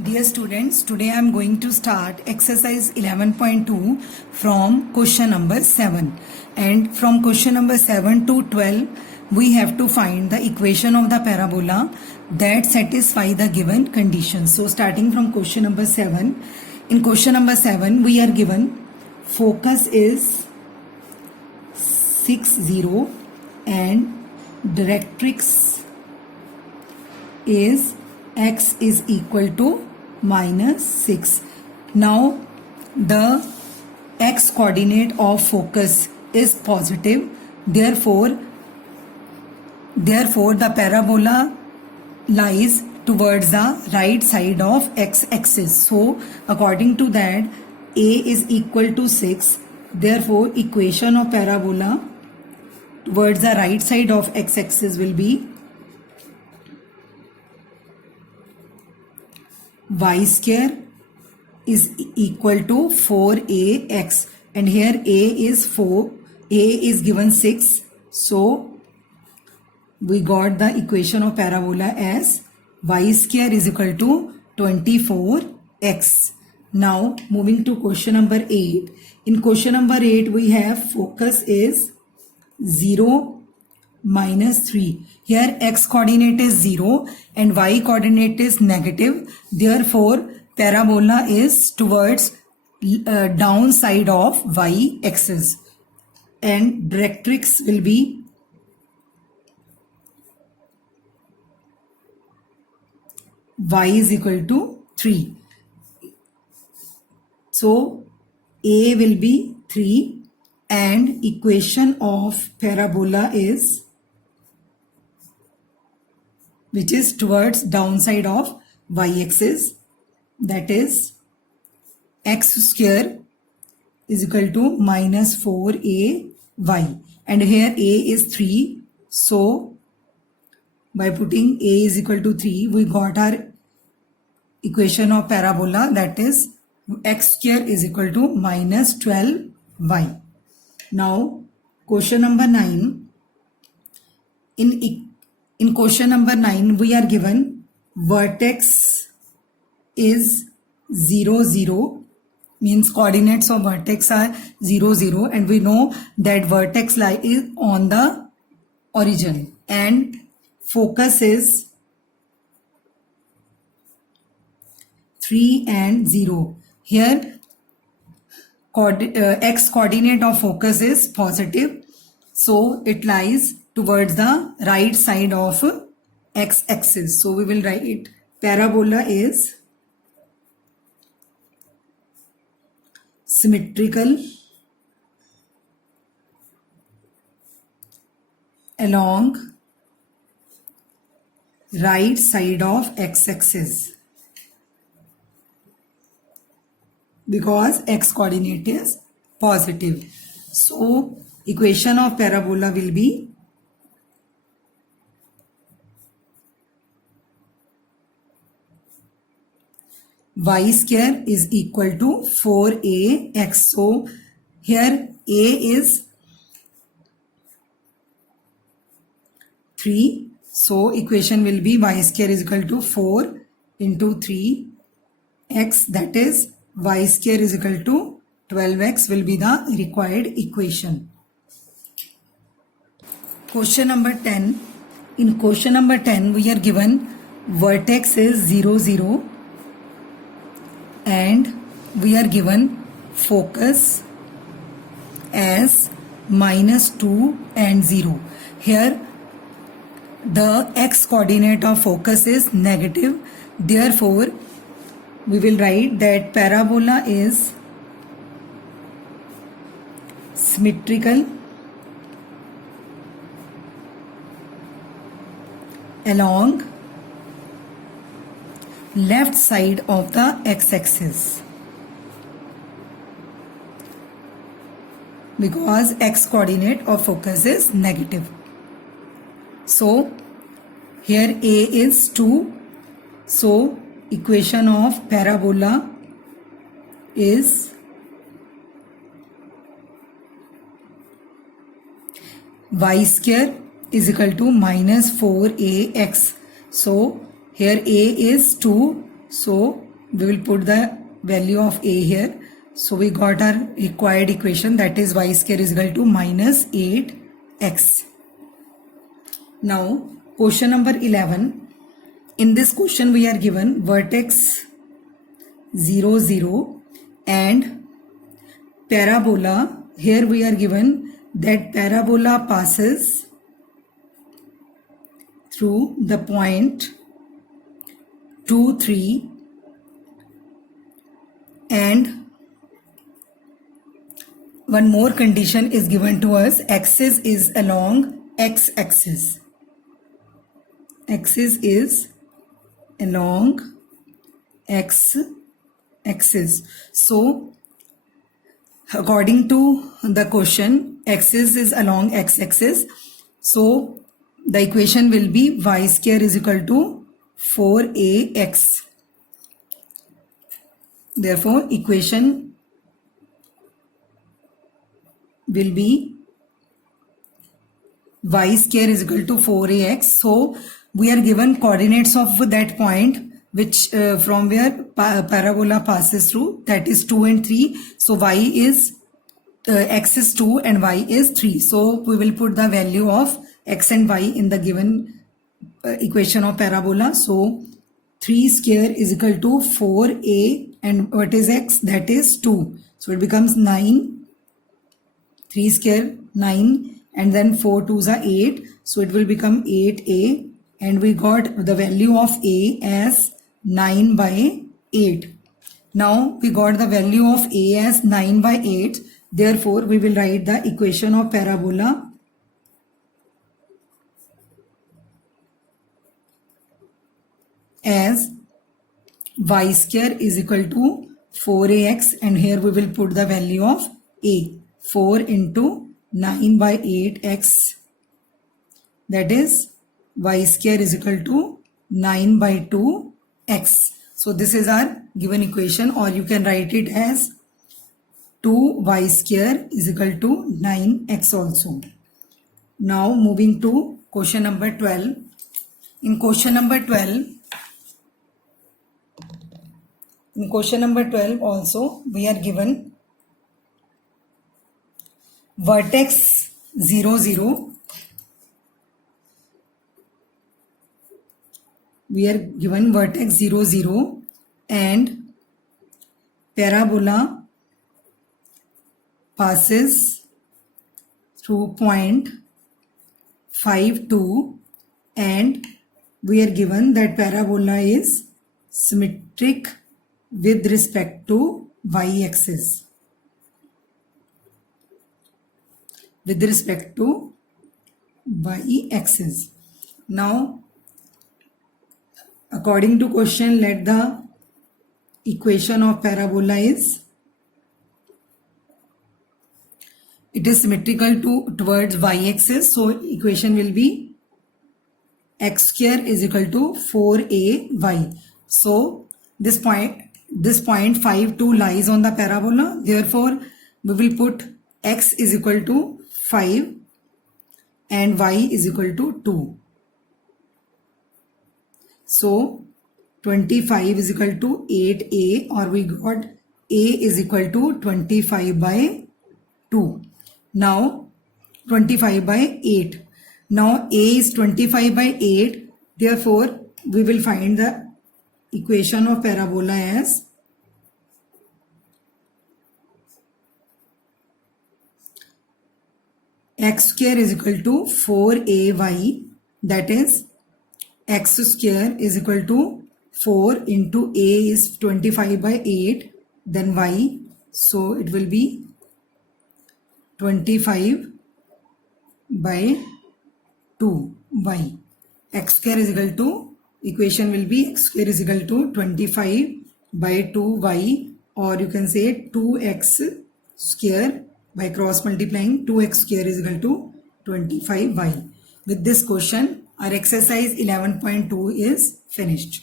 Dear students, today I am going to start exercise 11.2 from question number 7. And from question number 7 to 12, we have to find the equation of the parabola that satisfy the given conditions. So starting from question number 7, in question number 7, we are given focus is 60 and directrix is x is equal to minus 6. Now the x coordinate of focus is positive. Therefore the parabola lies towards the right side of x axis. So according to that, a is equal to 6. Therefore equation of parabola towards the right side of x axis will be y square is equal to 4ax, and here a is 4, a is given 6, so we got the equation of parabola as y square is equal to 24x. Now moving to question number 8. In question number 8 we have focus is 0 minus 3. Here x coordinate is 0 and y coordinate is negative. Therefore parabola is towards down side of y axis, and directrix will be y is equal to 3. So a will be 3 and equation of parabola is, which is towards downside of y-axis, that is x square is equal to minus 4ay, and here a is 3, so by putting a is equal to 3 we got our equation of parabola, that is x square is equal to minus 12y. Now question number 9. In question number 9 we are given vertex is 0 0, means coordinates of vertex are 0 0, and we know that vertex lies on the origin, and focus is 3 and 0. Here x coordinate of focus is positive, so it lies towards the right side of x axis. So we will write parabola is symmetrical along right side of x axis, because x coordinate is positive. So equation of parabola will be y square is equal to 4ax. So here a is 3, so equation will be y square is equal to 4 into 3x, that is y square is equal to 12x will be the required equation. Question number 10. In question number 10 we are given vertex is 0 0 and we are given focus as minus 2 and 0. Here the x coordinate of focus is negative. Therefore we will write that parabola is symmetrical along left side of the x-axis, because x coordinate of focus is negative. So here a is 2, so equation of parabola is y square is equal to minus 4ax. So here a is 2, So we will put the value of a here. So we got our required equation, that is y square is equal to minus 8x. Now question number 11. In this question we are given vertex 0, 0 and parabola. Here we are given that parabola passes through the point 2, 3 and one more condition is given to us. Axis is along x-axis. Axis is along x-axis. So according to the question, axis is along x-axis. So the equation will be y square is equal to 4ax. Therefore, equation will be y square is equal to 4ax. So we are given coordinates of that point which from where parabola passes through, that is 2 and 3. So y is x is 2 and y is 3. So we will put the value of x and y in the given equation of parabola. So 3 square is equal to 4a and what is x? That is 2. So it becomes 9. 3 square 9 and then 4 2s are 8. So it will become 8a and we got the value of a as 9 by 8. Now we got the value of a as 9 by 8. Therefore we will write the equation of parabola as y square is equal to 4ax and here we will put the value of a. 4 into 9 by 8x, that is y square is equal to 9 by 2x. So this is our given equation, or you can write it as 2y square is equal to 9x also. Now moving to question number 12. In question number 12 also we are given vertex 0, 0. We are given vertex 0, 0 and parabola passes through point 5, 2 and we are given that parabola is symmetric with respect to y-axis. With respect to y-axis. Now, according to question, let the equation of parabola is, it is symmetrical towards y-axis. So equation will be x square is equal to 4ay. So this point 5, 2 lies on the parabola. Therefore, we will put x is equal to 5 and y is equal to 2. So 25 is equal to 8a, or we got a is equal to 25 by 2. Now 25 by 8. Now a is 25 by 8. Therefore, we will find the equation of parabola as x square is equal to 4ay, that is x square is equal to 4 into a is 25 by 8, then y, so it will be 25 by 2y. X square is equal to, equation will be x square is equal to 25 by 2y, or you can say 2x square. By cross multiplying, 2x square is equal to 25y. With this question, our exercise 11.2 is finished.